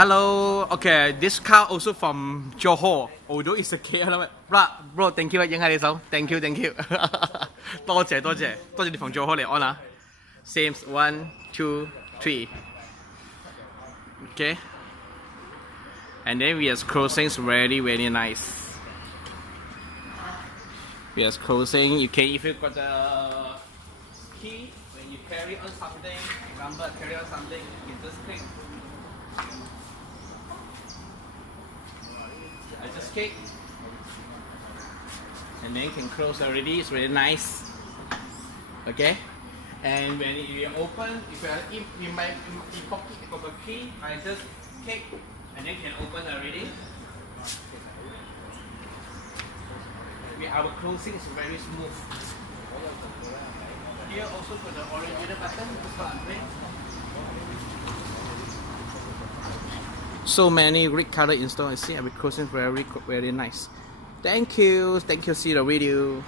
Hello, okay, this car also from Johor, although it's a KL. Bro, thank you，影下你手 ，thank you，thank you， 多謝多謝，多謝你從 Johor 嚟安啊。Same 1 2 3 okay, and then we are closing very nice. We are closing. You can if you got the key when you carry on something. Example, carry on something, you just click. I just click, and then you can close already. It's really nice. Okay. And when you open, if you might in pocket of a key, I just click and then can open already. Our closing is very smooth. Here also got the original button. So many red color installed. I see our closing very nice. Thank you. See the video.